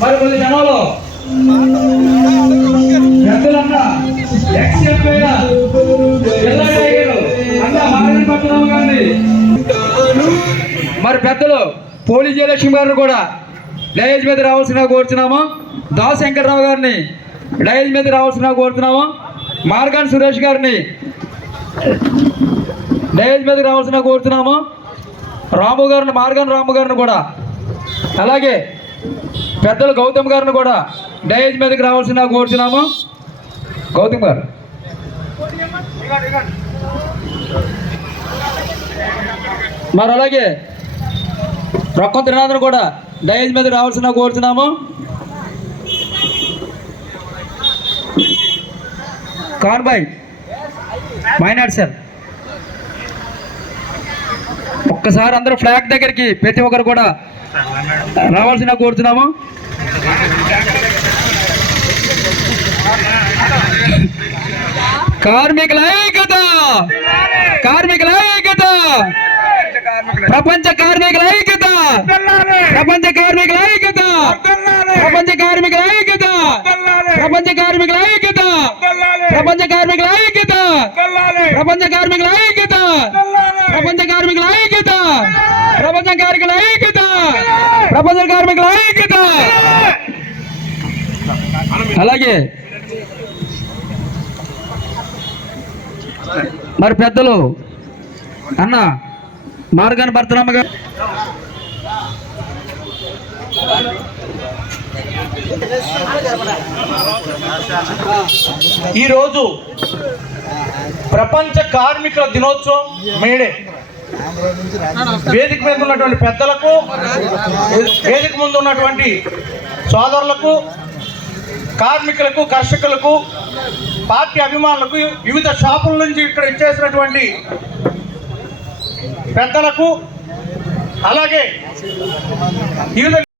మరి కొన్ని జనాలు మరి పెద్దలు పోలి జయలక్ష్మి గారిని కూడా డయేజ్ మీద రావాల్సిన కోరుతున్నాము. దాస్ శంకర్రావు గారిని డయేజ్ మీద రావాల్సిన కోరుతున్నాము. మార్గాన్ సురేష్ గారిని డయేజ్ మీద రావాల్సిన కోరుతున్నాము. రాము గారిని మార్గాన్ రాము గారిని కూడా, అలాగే పెద్దలు గౌతమ్ గారిని కూడా డయేజ్ మీదకి రావాల్సిన కోరుతున్నాము. గౌతమ్ గారు మరి అలాగే రొక్కం త్రినాథన్ కూడా డయేజ్ మీద రావాల్సిన కోరుతున్నాము. కార్బాయ్ మైనాడ్ సార్ ఒక్కసారి అందరూ ఫ్లాగ్ దగ్గరికి ప్రతి ఒక్కరు కూడా రావాల్సిన కోరుతున్నాము. కార్మికుల ఐక్యత, కార్మికుల ఐక్యత, ప్రపంచ కార్మికుల ఐక్యత, ప్రపంచ కార్మికుల ఐక్యత, ప్రపంచ కార్మికుల ఐక్యత, ప్రపంచ కార్మికుల ఐక్యత, ప్రపంచ కార్మికుల ఐక్యత, ప్రపంచ కార్మికుల ఐక్యత, ప్రపంచ కార్మికుల ఐక్యత, ప్రపంచ కార్మికుల ఐక్యత, ప్రపంచ కార్మికుల ఐక్యత. అలాగే మరి పెద్దలు అన్న మార్గాన్ భర్తరామ గారు ఈరోజు ప్రపంచ కార్మికుల దినోత్సవం మేడే. వేదిక మీద ఉన్నటువంటి పెద్దలకు, వేదిక ముందు ఉన్నటువంటి సోదరులకు, కార్మికులకు, కర్షకులకు, పార్టీ అభిమానులకు, వివిధ షాపుల నుంచి ఇక్కడ ఇచ్చేసినటువంటి పెద్దలకు, అలాగే వివిధ